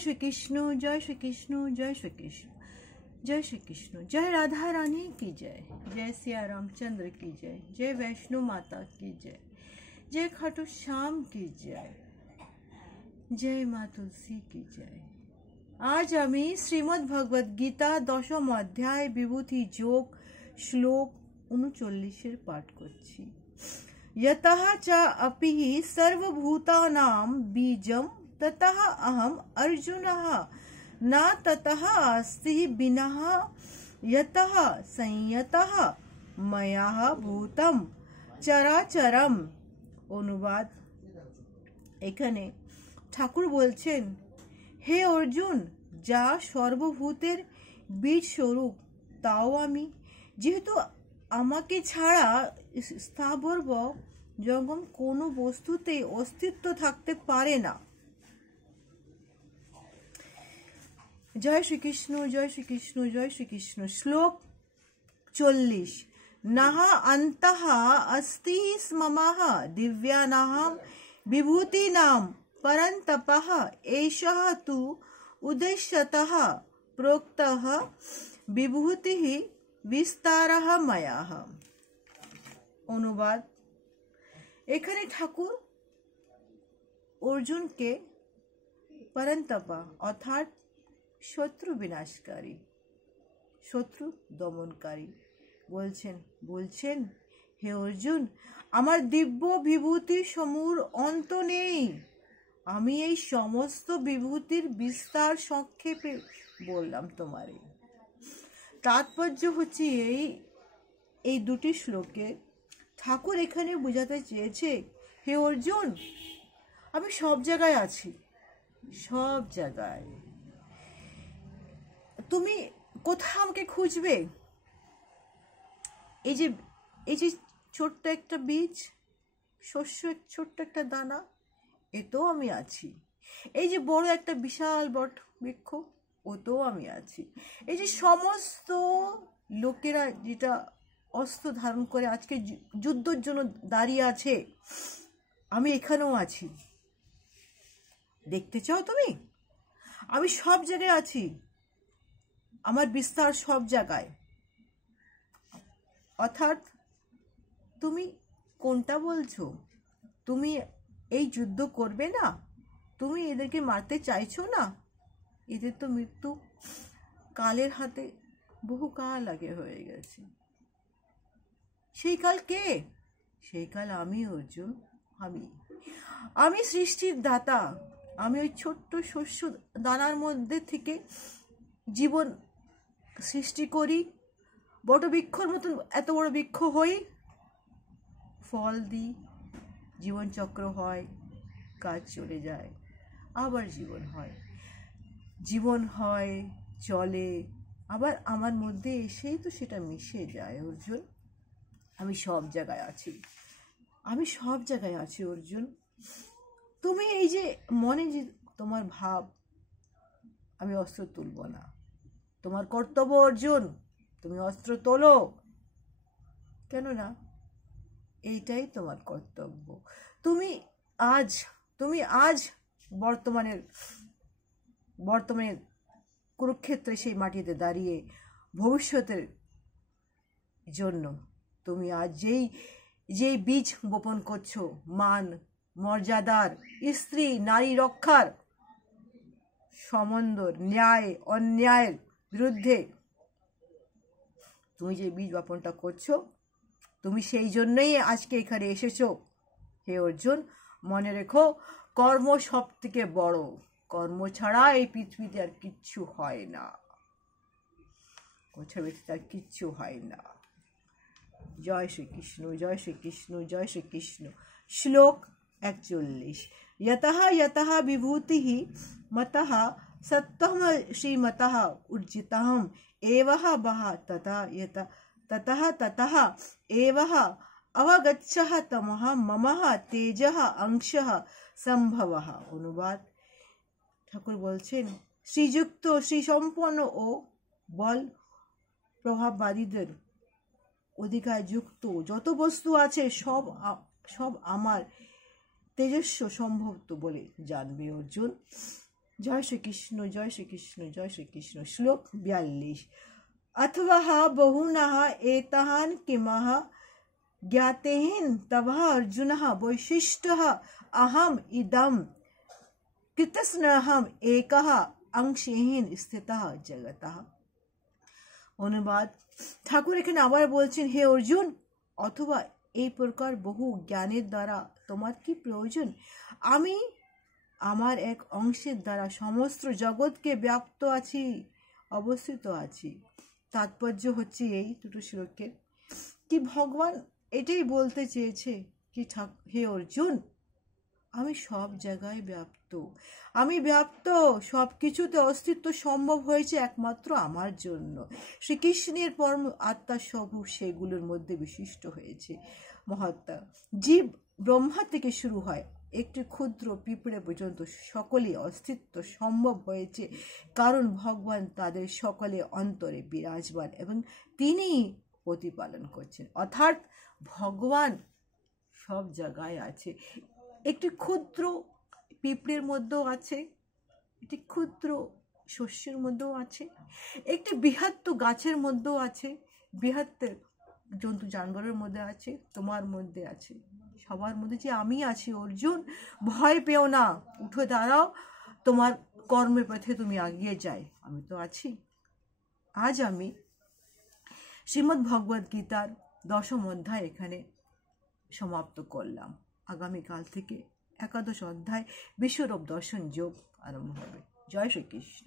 श्री कृष्ण, जय श्री कृष्ण, जय श्री कृष्ण, जय श्री कृष्ण। जय राधा रानी की जय, जय सिया रामचंद्र की जय, जय वैष्णो माता की जय, जय खाटू श्याम की जय, जय माँ तुलसी की जय। आज আমি শ্রীমদ্ ভগবদ গীতা দশম অধ্যায় বিভূতি যোগ শ্লোক 39 পাঠ করছি। यतः च अपि सर्वभूतानां बीजं ततः अहम् अर्जुनः न ततः अस्ति विनः यतः संयतः मया भूतं चराचरम। অনুবাদ। এখানে ঠাকুর বলছেন, হে অর্জুন, যা সর্বভূতের বীজ স্বরূপ তাও আমি, যেহেতু আমাকে ছাড়া স্থাবর জঙ্গম কোনো বস্তুতে অস্তিত্ব থাকতে পারে না। জয় শ্রীকৃষ্ণ, জয় শ্রীকৃষ্ণ, জয় শ্রীকৃষ্ণ। শ্লোক 40। নাহা অন্তঃ अस्ति স্মমঃ দিব্যানাহং বিভূতিনাম परन्तपः एषः तु उद्देश्यतः प्रोक्तः विभूतिः विस्तारः मयः। অনুবাদ। এখানে ঠাকুর অর্জুনকে পরন্তপা অর্থাৎ শত্রু বিনাশকারী, শত্রু দমনকারী বলছেন হে অর্জুন, আমার দিব্য বিভূতির সমূহ অন্ত নেই। আমি এই সমস্ত বিভূতির বিস্তার সংক্ষেপে বললাম তোমারে। তাৎপর্য হচ্ছে এই দুটি শ্লোকে ঠাকুর এখানে বোঝাতে চেয়েছে, হে অর্জুন, আমি সব জায়গায় আছি, সব জায়গায়। তুমি কোথায় আমাকে খুঁজবে? এই যে ছোট্ট একটা বীজ, শস্য, ছোট্ট একটা দানা, এতেও আমি আছি। এই যে বড় একটা বিশাল বট বৃক্ষ, ওতেও আমি আছি। এই যে সমস্ত লোকেরা যেটা অস্ত্র ধারণ করে আজকে যুদ্ধের জন্য দাঁড়িয়ে আছে, আমি এখানেও আছি। দেখতে চাও তুমি? আমি সব জায়গায় আছি, আমার বিস্তার সব জায়গায়। অর্থাৎ তুমি কোনটা বলছো? তুমি এই যুদ্ধ করবে না? তুমি এদেরকে মারতে চাইছো না? এদের তো মৃত্যু কালের হাতে বহু কাল আগে হয়ে গেছে। সেই কাল কে? সেই কাল আমি অর্জুন। আমি সৃষ্টির দাতা। আমি ওই ছোট্ট শস্য দানার মধ্যে থেকে জীবন সৃষ্টি করি, বট বৃক্ষর মতন এত বড় বৃক্ষ হই, ফল দিই, জীবনচক্র হয়, কাজ চলে যায়, আবার জীবন হয়, চলে, আবার আমার মধ্যে এসেই তো সেটা মিশে যায়। অর্জুন, আমি সব জায়গায় আছি, আমি সব জায়গায় আছি অর্জুন। তুমি এই যে মনে যে তোমার ভাব, আমি অস্ত্র তুলব না, তোমার কর্তব্য অর্জুন, তুমি অস্ত্র তোলো। কেন না? এইটাই তোমার কর্তব্য। তুমি আজ বর্তমানে কুরুক্ষেত্রে সেই মাটিতে দাঁড়িয়ে ভবিষ্যতের জন্য তুমি আজ যেই বীজ বপন করছো, মান মর্যাদার, স্ত্রী নারী রক্ষার, সমন্দর, ন্যায় অন্যায়ের বিরুদ্ধে তুমি যে বীজ বপনটা করছো, তুমি সেই জন্যই আজকে এখানে এসেছো। হে অর্জুন, মনে রেখো, কর্ম সব থেকে বড়। কর্ম ছাড়া এই পৃথিবীতে আর কিচ্ছু হয় না, আর কিচ্ছু হয় না। জয় শ্রীকৃষ্ণ, জয় শ্রীকৃষ্ণ, জয় শ্রীকৃষ্ণ। শ্লোক 41। यतः यतः विभूतिः मतः सत्त्वं श्रीमतः ऊर्जितम् एवः वः ततः एवः अवगच्छः तमः ममः तेजः अंशः সম্ভবः। অনুবাদ। ঠাকুর বলছেন, শ্রীযুক্ত, শ্রীসম্পন্ন ও বল প্রভাববাদীদের অধিকার যুক্ত যত বস্তু আছে সব আমার তেজস্ব সম্ভব তো বলে জানবে অর্জুন। जय श्री कृष्ण जय श्री कृष्ण जय श्री कृष्ण। श्लोक 42। अथवा बहुनः एतान् किमः ज्ञातेन तवः अर्जुन वैशिष्टः अहम इदं कृतस्नहम एकः अंशेन स्थितः जगतः। অনুবাদ, ঠাকুর এখানে আবার বলছেন, হে অর্জুন, অথবা এই প্রকার বহু জ্ঞানের দ্বারা তোমার কি প্রয়োজন? আমি আমার এক অংশের দ্বারা সমস্ত জগৎকে ব্যাপ্ত আছি, অবস্থিত আছি। তাৎপর্য হচ্ছে এই দুটো শ্লোকের কি ভগবান এটাই বলতে চেয়েছে কি, হে অর্জুন, আমি সব জায়গায় ব্যাপ্ত, আমি ব্যাপ্ত, সব কিছুতে অস্তিত্ব সম্ভব হয়েছে একমাত্র আমার জন্য। শ্রীকৃষ্ণের পরম আত্মা স্বরূপ সেগুলোর মধ্যে বিশিষ্ট হয়েছে। মহাত্মা জীব ব্রহ্মা থেকে শুরু হয় একটি ক্ষুদ্র পিঁপড়ে পর্যন্ত সকলে অস্তিত্ব সম্ভব হয়েছে, কারণ ভগবান তাদের সকলে অন্তরে বিরাজমান এবং তিনি প্রতিপালন করছেন। অর্থাৎ ভগবান সব জায়গায় আছে। একটি ক্ষুদ্র পিঁপড়ের মধ্যেও আছে, একটি ক্ষুদ্র শস্যের মধ্যেও আছে, একটি বৃহৎ গাছের মধ্যেও আছে, বৃহৎ জন্তু জানোয়ারের মধ্যে আছে, তোমার মধ্যে আছে, সবার মধ্যে যে আমি আছি। অর্জুন, ভয় পেও না, উঠে দাঁড়াও, তোমার কর্মের পথে তুমি এগিয়ে যাই, আমি তো আছি। আজ আমি শ্রীমদ্ ভগবদ গীতার 10ম অধ্যায় এখানে সমাপ্ত করলাম। আগামীকাল থেকে 11শ অধ্যায় বিশ্বরূপ দর্শন যোগ আরম্ভ হবে। জয় শ্রীকৃষ্ণ।